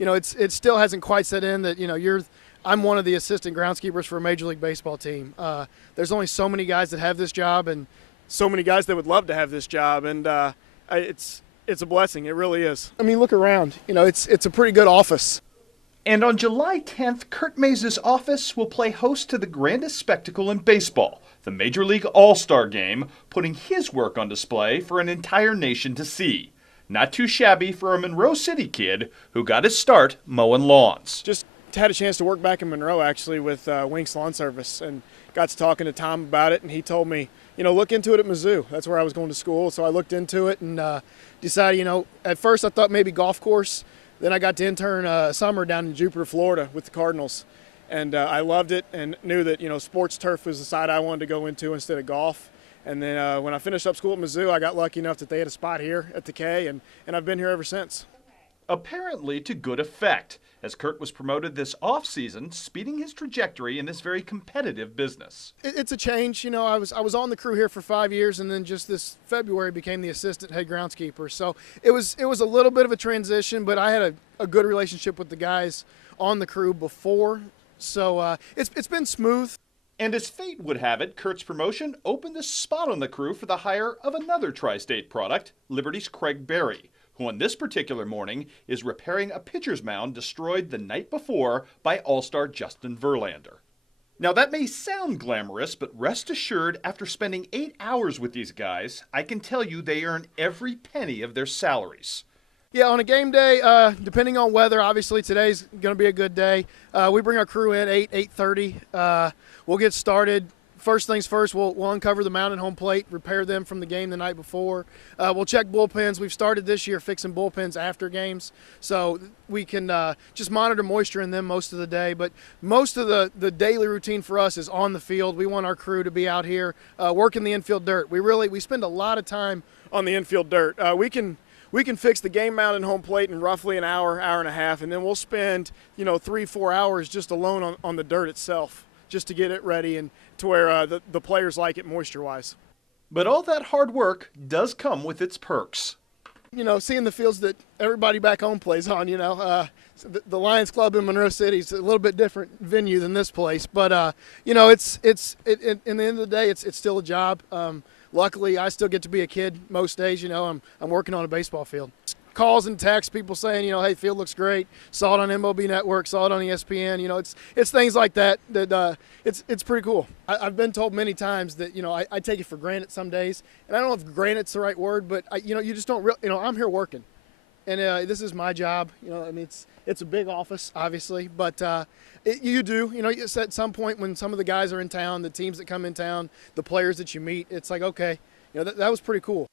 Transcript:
it still hasn't quite set in that, I'm one of the assistant groundskeepers for a Major League Baseball team. There's only so many guys that have this job and so many guys that would love to have this job, and it's a blessing. It really is. I mean, look around. It's a pretty good office. And on July 10th, Curt Mays' office will play host to the grandest spectacle in baseball, the Major League All-Star Game, putting his work on display for an entire nation to see. Not too shabby for a Monroe City kid who got his start mowing lawns. Just had a chance to work back in Monroe, actually, with Winks Lawn Service, and got to talking to Tom about it, and he told me, look into it at Mizzou. That's where I was going to school, so I looked into it and decided, at first I thought maybe golf course. Then I got to intern a summer down in Jupiter, Florida with the Cardinals, and I loved it and knew that, sports turf was the side I wanted to go into instead of golf. And then when I finished up school at Mizzou, I got lucky enough that they had a spot here at the K, and I've been here ever since. Apparently to good effect, as Curt was promoted this off-season, speeding his trajectory in this very competitive business. It's a change. I was on the crew here for 5 years, and then just this February became the assistant head groundskeeper. So it was a little bit of a transition, but I had a good relationship with the guys on the crew before, so it's been smooth. And as fate would have it, Curt's promotion opened a spot on the crew for the hire of another tri-state product, Liberty's Craig Berry, who on this particular morning is repairing a pitcher's mound destroyed the night before by All-Star Justin Verlander. Now that may sound glamorous, but rest assured, after spending 8 hours with these guys, I can tell you they earn every penny of their salaries. Yeah, on a game day, depending on weather, obviously today's going to be a good day. We bring our crew in 8:30. We'll get started. First things first, we'll uncover the mound and home plate, repair them from the game the night before. We'll check bullpens. We've started this year fixing bullpens after games, so we can just monitor moisture in them most of the day. But most of the daily routine for us is on the field. We want our crew to be out here working the infield dirt. We spend a lot of time on the infield dirt. We can fix the game mound and home plate in roughly an hour, hour and a half, and then we'll spend 3-4 hours just alone on the dirt itself, just to get it ready and to where the players like it moisture-wise. But all that hard work does come with its perks. Seeing the fields that everybody back home plays on, the Lions Club in Monroe City is a little bit different venue than this place. But, in the end of the day, it's still a job. Luckily, I still get to be a kid most days. I'm working on a baseball field. Calls and texts, people saying, hey, field looks great. Saw it on MLB Network, saw it on ESPN. It's things like that it's pretty cool. I've been told many times that I take it for granted some days, and I don't know if granted the right word, but you just don't I'm here working, and this is my job. It's a big office, obviously, but you do. At some point when some of the guys are in town, the teams that come in town, the players that you meet, it's like, okay, that was pretty cool.